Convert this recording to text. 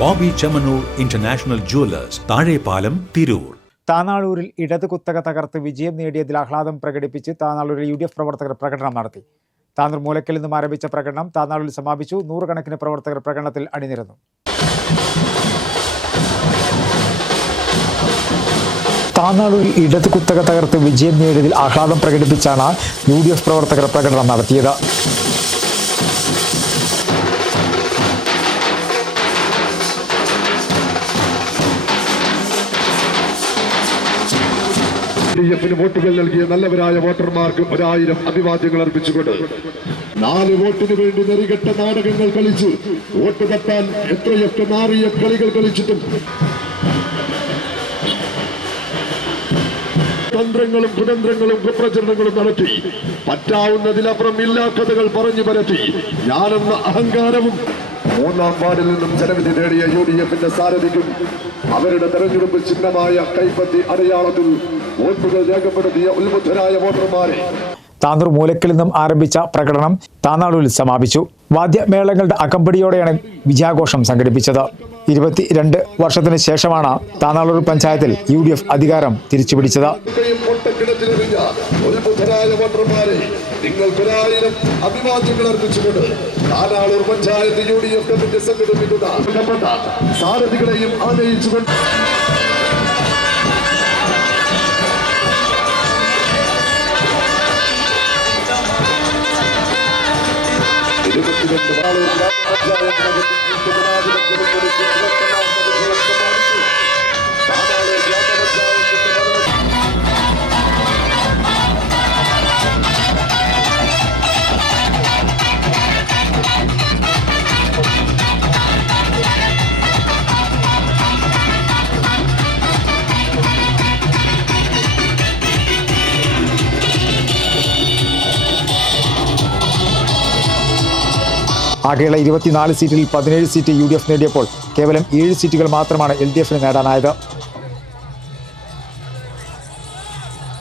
Bobby Chemmanur international jewellers, Thazhepalam, Tirur. താനാളൂരിൽ ഇടത് കുത്തക തകർത്ത് വിജയം നേടിയതിൽ ആഹ്ലാദം പ്രകടിപ്പിച്ച് താനാളൂരിൽ UDF പ്രവർത്തകർ പ്രകടനം നടത്തി. താനൂർ മൂലക്കൽ നിന്നും ആരംഭിച്ച പ്രകടനം താനാളൂരിൽ സമാപിച്ചു. നൂറുകണക്കിന് പ്രവർത്തകർ പ്രകടനത്തിൽ അണിനിരന്നു. താനാളൂരിൽ ഇടത് കുത്തക തകർത്ത് വിജയം നേടിയതിൽ ആഹ്ലാദം പ്രകടിപ്പിച്ചാണ് UDF പ്രവർത്തകർ പ്രകടനം നടത്തിയത്. LDF വോട്ടുകൾ നൽകിയ നല്ലവരായ വോട്ടർമാർക്ക് 1000 അഭിവാദ്യങ്ങൾ അർപ്പിച്ചുകൊണ്ട് 4 വോട്ടിന് വേണ്ടി നെറികെട്ട നാടകങ്ങൾ കളിച്ചു വോട്ട് തട്ടാൻ എത്രയൊക്കെ നാറിയ കളികൾ കളിച്ചിട്ടും തന്ത്രങ്ങളും കുതന്ത്രങ്ങളും കുപ്രചരണങ്ങളും നടത്തി പറ്റാവുന്നതിലപ്പുറം ഇല്ലാ കഥകൾ പറഞ്ഞു പരത്തി ഞാനെന്ന അഹങ്കാരവും 3-ാം വാർഡിൽ നിന്നും ജനവിധി നേടിയ UDF സാരഥിക്കും അവരുടെ തെരഞ്ഞെടുപ്പ് ചിഹ്നമായ കൈപ്പത്തി അടയാളത്തിൽ വോട്ടുകൾ രേഖപ്പെടുത്തിയ ഉത്ബുദ്ധരായ വോട്ടർമാരെ താനൂർ മൂലക്കൽ നിന്നും ആരംഭിച്ച പ്രകടനം താനാളൂരിൽ സമാപിച്ചു. വാദ്യമേളങ്ങളുടെ അകമ്പടിയോടെയാണ് വിജയാഘോഷം സംഘടിപ്പിച്ചത്. 22 വർഷത്തിന് ശേഷമാണ് താനാളൂർ പഞ്ചായത്തിൽ UDF അധികാരം തിരിച്ചുപിടിച്ചത്. അഭിവാദ്യങ്ങൾ അർപ്പിച്ചുകൊണ്ട് താനാളൂർ പഞ്ചായത്ത് UDF കമ്മിറ്റി സംഘടിപ്പിക്കുന്ന സാരഥികളെയും ആനയിച്ചുകൊണ്ട് ആകെയുള്ള 24 സീറ്റിൽ 17 സീറ്റ് UDF നേടിയപ്പോൾ കേവലം 7 സീറ്റുകൾ മാത്രമാണ് LDF നേടാനായത്.